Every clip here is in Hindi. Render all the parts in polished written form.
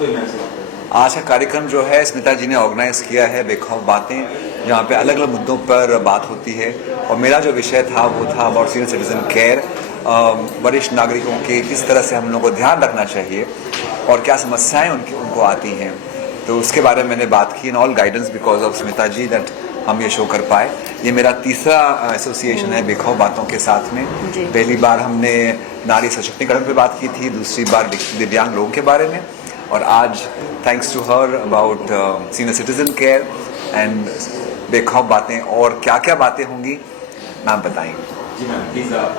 आपको ही मैं से बात करता हूँ। आज का कार्यक्रम जो है स्मिता जी ने ऑर्गेनाइज किया है बेखौफ बातें, जहाँ पे अलग अलग मुद्दों पर बात होती है। और मेरा जो विषय था वो था अबाउट सीनियर सिटीजन केयर, वरिष्ठ नागरिकों के किस तरह से हम लोगों को ध्यान रखना चाहिए और क्या समस्याएं उनको आती हैं। तो उसके बारे में मैंने बात की, in all guidance because of Smita ji that हम ये शो कर पाए। ये मेरा तीसरा एसोसिएशन है बेखौफ बातों के साथ में। पहली बार हमने नारी सशक्तिकरण पे बात की थी, दूसरी बार दिव्यांग लोगों के बारे में, और आज thanks to her about senior citizen care and बेखौफ बातें। और क्या क्या बातें होंगी मैम बताएंगे। जी मैम प्लीज़ आप।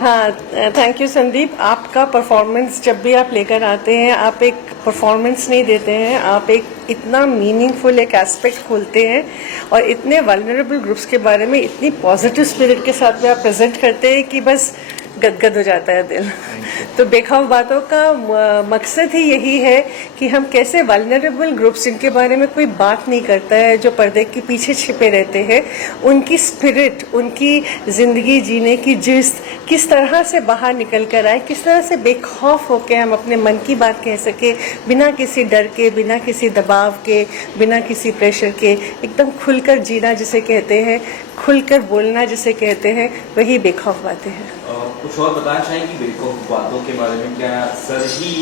हाँ, थैंक यू संदीप। आपका परफॉर्मेंस जब भी आप लेकर आते हैं, आप एक परफॉर्मेंस नहीं देते हैं, आप एक इतना मीनिंगफुल एक एस्पेक्ट खोलते हैं और इतने वल्नरेबल ग्रुप्स के बारे में इतनी पॉजिटिव स्पिरिट के साथ में आप प्रेजेंट करते हैं कि बस गदगद हो जाता है दिल। तो बेखौफ बातों का मकसद ही यही है कि हम कैसे वल्नरेबल ग्रुप्स जिनके बारे में कोई बात नहीं करता है, जो पर्दे के पीछे छिपे रहते हैं, उनकी स्पिरिट, उनकी ज़िंदगी जीने की जिस्त किस तरह से बाहर निकल कर आए, किस तरह से बेखौफ होकर हम अपने मन की बात कह सके, बिना किसी डर के, बिना किसी दबाव के, बिना किसी प्रेशर के, एकदम खुलकर जीना जिसे कहते हैं, खुलकर बोलना जिसे कहते हैं, वही बेखौफ बातें हैं। कुछ और बताना चाहेंगे बेखौफ बातों के बारे में? क्या सर ही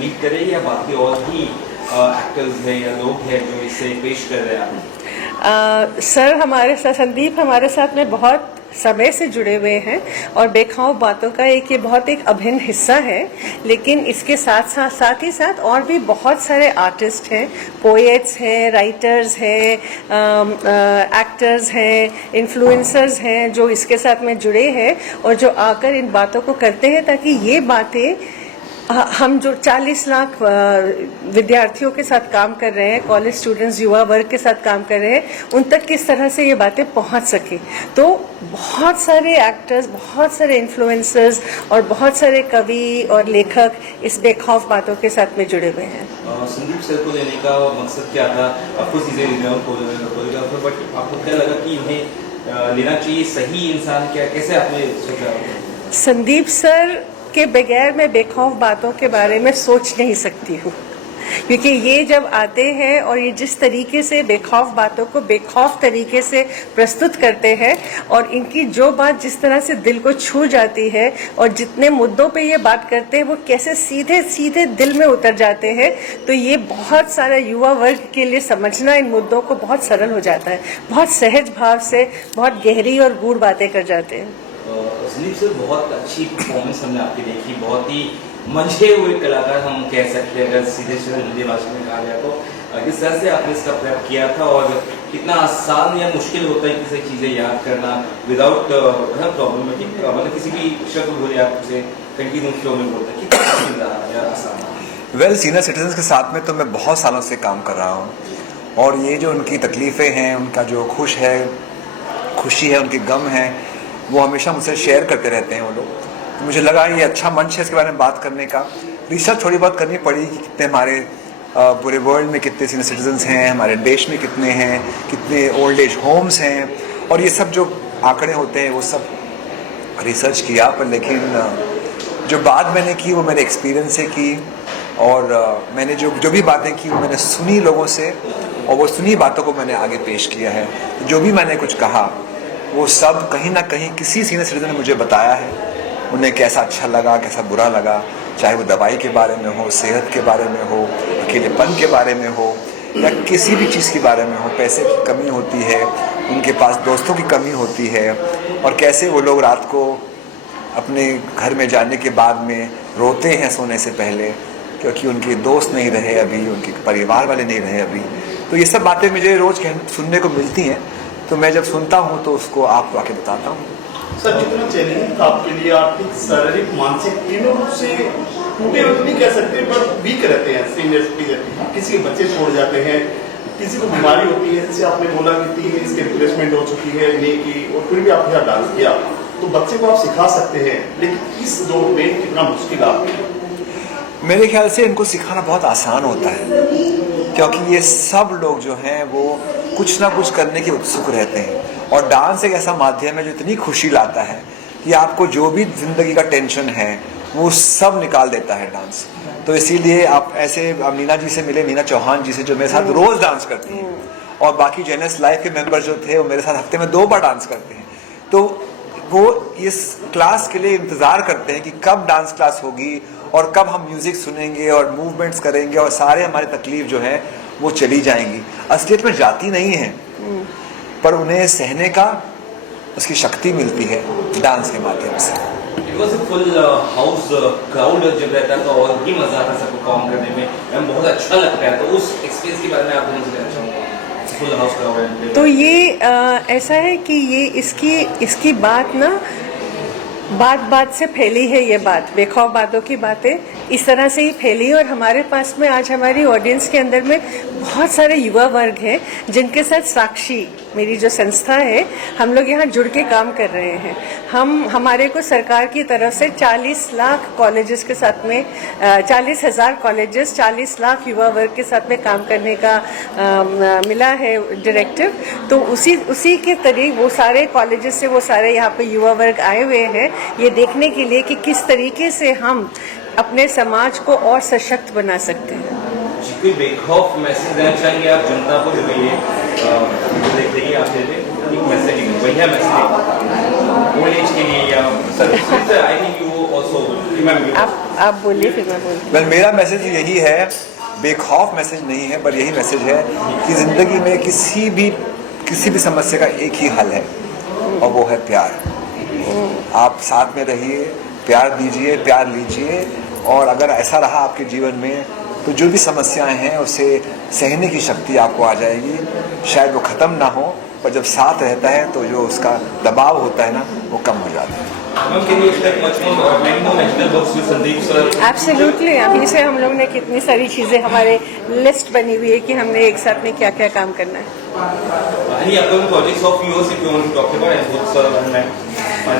लीड करें या बाकी और भी एक्टर्स हैं या लोग हैं जो इसे पेश कर रहे हैं? सर हमारे साथ, संदीप हमारे साथ में बहुत समय से जुड़े हुए हैं और बेखौफ बातों का एक एक अभिन्न हिस्सा है। लेकिन इसके साथ ही साथ और भी बहुत सारे आर्टिस्ट हैं, पोएट्स हैं, राइटर्स हैं, एक्टर्स हैं, इन्फ्लुएंसर्स हैं जो इसके साथ में जुड़े हैं और जो आकर इन बातों को करते हैं ताकि ये बातें हम जो 40 लाख विद्यार्थियों के साथ काम कर रहे हैं, कॉलेज स्टूडेंट्स, युवा वर्ग के साथ काम कर रहे हैं, उन तक किस तरह से ये बातें पहुंच सके। तो बहुत सारे एक्टर्स, बहुत सारे इन्फ्लुएंसर्स और बहुत सारे कवि और लेखक इस बेखौफ बातों के साथ में जुड़े हुए हैं। संदीप सर को लेने का मकसद क्या था? आपको चीज़ें बट आपको क्या लगा कि इन्हें लेना चाहिए? सही इंसान क्या, कैसे आपने सोचा? संदीप सर के बगैर मैं बेखौफ बातों के बारे में सोच नहीं सकती हूँ, क्योंकि ये जब आते हैं और ये जिस तरीके से बेखौफ बातों को बेखौफ तरीके से प्रस्तुत करते हैं और इनकी जो बात जिस तरह से दिल को छू जाती है और जितने मुद्दों पे ये बात करते हैं वो कैसे सीधे सीधे दिल में उतर जाते हैं, तो ये बहुत सारा युवा वर्ग के लिए समझना इन मुद्दों को बहुत सरल हो जाता है। बहुत सहज भाव से बहुत गहरी और गूढ़ बातें कर जाते हैं। संदीप सर बहुत अच्छी परफॉर्मेंस हमने आपकी देखी, बहुत ही मंझे हुए कलाकार हम कह सकते हैं अगर सीधे हिंदी भाषा में कहा जाए तो। किस तरह से आपने इसका प्रयास किया था और कितना आसान या मुश्किल होता है किसी चीज़ें याद करना विदाउट प्रॉब्लमेटिक, मतलब किसी भी शब्द बोले आप उसे कंटिन्यूस फ्लो में बोलते हैं, कितना मुश्किल रहा या आसान? वेल, सीनियर सिटीजन के साथ में तो मैं बहुत सालों से काम कर रहा हूँ और ये जो उनकी तकलीफ़ें हैं, उनका जो खुशी है, उनके गम है, वो हमेशा मुझसे शेयर करते रहते हैं वो लोग। तो मुझे लगा ये अच्छा मंच है इसके बारे में बात करने का। रिसर्च थोड़ी बहुत करनी पड़ी कि कितने हमारे पूरे वर्ल्ड में कितने सीनियर सिटीजन्स हैं, हमारे देश में कितने हैं, कितने ओल्ड एज होम्स हैं, और ये सब जो आंकड़े होते हैं वो सब रिसर्च किया। पर लेकिन जो बात मैंने की वो मेरे एक्सपीरियंस से की और मैंने जो भी बातें की वो मैंने सुनी लोगों से और वो सुनी बातों को मैंने आगे पेश किया है। तो जो भी मैंने कुछ कहा वो सब कहीं ना कहीं किसी सीनियर सिटीजन ने मुझे बताया है, उन्हें कैसा अच्छा लगा, कैसा बुरा लगा, चाहे वो दवाई के बारे में हो, सेहत के बारे में हो, अकेलेपन के बारे में हो या किसी भी चीज़ के बारे में हो। पैसे की कमी होती है, उनके पास दोस्तों की कमी होती है और कैसे वो लोग रात को अपने घर में जाने के बाद में रोते हैं सोने से पहले क्योंकि उनके दोस्त नहीं रहे अभी, उनके परिवार वाले नहीं रहे अभी। तो ये सब बातें मुझे रोज़ सुनने को मिलती हैं, तो मैं जब सुनता हूँ तो उसको आपको आके बताता हूँ। सर जितना चैलेंजिंग था आपके लिए, आर्थिक, शारीरिक, मानसिक तीनों रूप से टूटे हुए तो नहीं कह सकते पर वीक रहते हैं सीनियर सिटीजन। किसी के बच्चे छोड़ जाते हैं, किसी को बीमारी होती है, जैसे आपने बोला कि 3 इसके रिप्लेसमेंट हो चुकी है नहीं की, और फिर भी आपने यहाँ डांस किया। तो बच्चे को आप सिखा सकते हैं, लेकिन इस दौर में कितना मुश्किल आपके? मेरे ख्याल से इनको सिखाना बहुत आसान होता है क्योंकि ये सब लोग जो हैं वो कुछ ना कुछ करने के उत्सुक रहते हैं और डांस एक ऐसा माध्यम है जो इतनी खुशी लाता है कि आपको जो भी ज़िंदगी का टेंशन है वो सब निकाल देता है डांस। तो इसीलिए आप ऐसे, अब नीना जी से मिले, नीना चौहान जी से, जो मेरे साथ रोज डांस करती हैं, और बाकी जेनस लाइफ के मेंबर जो थे वो मेरे साथ हफ्ते में 2 बार डांस करते हैं। तो वो इस क्लास के लिए इंतज़ार करते हैं कि कब डांस क्लास होगी और कब हम म्यूज़िक सुनेंगे और मूवमेंट्स करेंगे और सारे हमारी तकलीफ जो है वो चली जाएंगी। असलियत में जाती नहीं है, पर उन्हें सहने का उसकी शक्ति मिलती है डांस के माध्यम से। It was a full house crowd जब रहता है तो और भी मजा आता है सब परफॉर्म करने में, एंड बहुत अच्छा लगता है। तो उस एक्सपीरियंस के बारे में आप मुझे कहना चाहूँगा। Full house crowd. तो ये ऐसा है कि ये इसकी बात ना बात से फैली है। ये बात बेखौफ बातों की बातें इस तरह से ही फैली है, और हमारे पास में आज हमारी ऑडियंस के अंदर में बहुत सारे युवा वर्ग हैं जिनके साथ साक्षी मेरी जो संस्था है, हम लोग यहाँ जुड़ के काम कर रहे हैं। हमारे को सरकार की तरफ से 40 लाख कॉलेजेस के साथ में 40,000 कॉलेजेस 40 लाख युवा वर्ग के साथ में काम करने का मिला है डायरेक्टिव। तो उसी के तरीके वो सारे कॉलेजेस से वो सारे यहाँ पे युवा वर्ग आए हुए हैं ये देखने के लिए कि किस तरीके से हम अपने समाज को और सशक्त बना सकते हैं। कोई बेखौफ मैसेज देना चाहेंगे आप जनता को, जो ये देख रही है आप एक मैसेज, बढ़िया मैसेज ओल्ड एज के लिए, या sir I think you also आप बोलिए फिर मैं बोलूँ। वेल, मेरा मैसेज यही है, बेखौफ मैसेज नहीं है, पर यही मैसेज है कि ज़िंदगी में किसी भी समस्या का एक ही हल है, और वो है प्यार। आप साथ में रहिए, प्यार दीजिए, प्यार लीजिए, और अगर ऐसा रहा आपके जीवन में तो जो भी समस्याएं हैं उसे सहने की शक्ति आपको आ जाएगी। शायद वो ख़त्म ना हो, पर जब साथ रहता है तो जो उसका दबाव होता है ना, वो कम हो जाता है। एब्सोल्युटली, अभी से हम लोग ने कितनी सारी चीज़ें, हमारे लिस्ट बनी हुई है कि हमने एक साथ में क्या क्या काम करना है।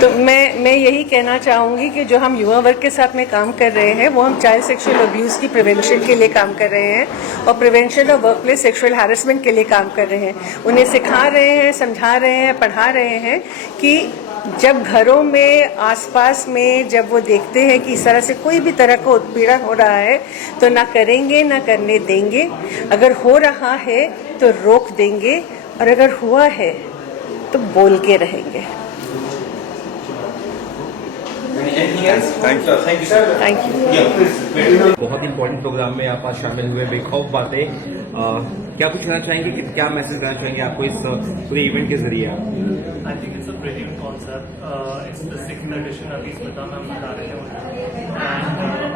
तो मैं यही कहना चाहूँगी कि जो हम युवा वर्ग के साथ में काम कर रहे हैं वो हम चाइल्ड सेक्सुअल अब्यूज़ की प्रिवेंशन के लिए काम कर रहे हैं, और prevention of work place sexual harassment के लिए काम कर रहे हैं। उन्हें सिखा रहे हैं, समझा रहे हैं, पढ़ा रहे हैं कि जब घरों में आसपास में जब वो देखते हैं कि इस तरह से कोई भी तरह का उत्पीड़न हो रहा है तो ना करेंगे ना करने देंगे। अगर हो रहा है तो रोक देंगे, और अगर हुआ है तो बोल के रहेंगे। Thank you sir. Thank you. बहुत इंपॉर्टेंट प्रोग्राम में आप आज शामिल हुए, बेखौफ बातें, क्या कुछ कहना चाहेंगे कि क्या मैसेज देना चाहेंगे आपको इस पूरे इवेंट के जरिए? I think it's a brilliant concept. It's the 6th edition. अभी स्मिता मैम बता रहे थे, and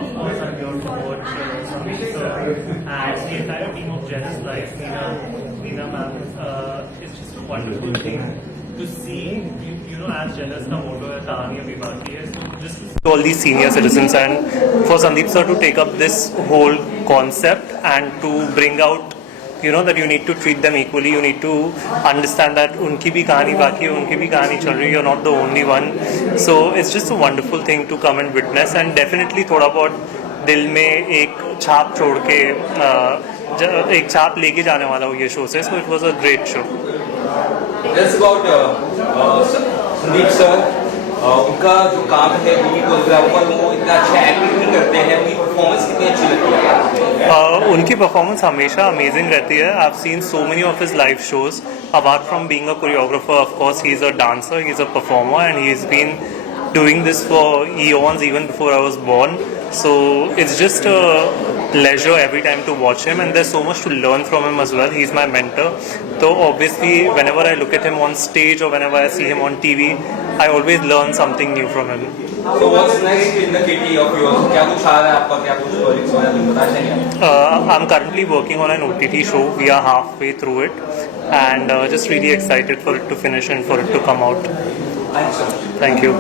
of course I'm here to watch Samir sir and the entire team of Genesis Life. Neena ma'am, it's just a wonderful thing to see. You know, as Genesis का motto है कहानी अभी बाकी है, so just to all these senior citizens and for Sandeep sir to take up this whole concept and to bring out, you know, that you need to treat them equally, you need to understand that unki bhi kahani baki hai, unki bhi kahani chal rahi hai, you're not the only one. So it's just a wonderful thing to come and witness, and definitely thoda bahut dil mein ek छाप छोड़ के एक छाप लेके जाने वाला हो ये शो से। So it was a great show. That's about Sandeep sir, उनका जो काम है मूवी कोरियोग्राफर, वो इतना अच्छा एक्टिंग नहीं करते हैं, उनकी परफॉर्मेंस कितनी अच्छी लगती है? उनकी परफॉर्मेंस हमेशा अमेजिंग रहती है। I have seen so many of his live shows. Apart from being a choreographer, of course he is a dancer, he is a performer, and he has been doing this for eons, even before I was born. So it's just a pleasure every time to watch him, and there's so much to learn from him as well. He's my mentor. So obviously whenever I look at him on stage or whenever I see him on TV, I always learn something new from him. So what's next in the kitty of yours? क्या कुछ आ रहा है आपका, क्या कुछ प्रोजेक्ट्स हो रहे हैं, बता देंगे? I'm currently working on an OTT show. We are halfway through it, and just really excited for it to finish and for it to come out. Thanks so much. Thank you.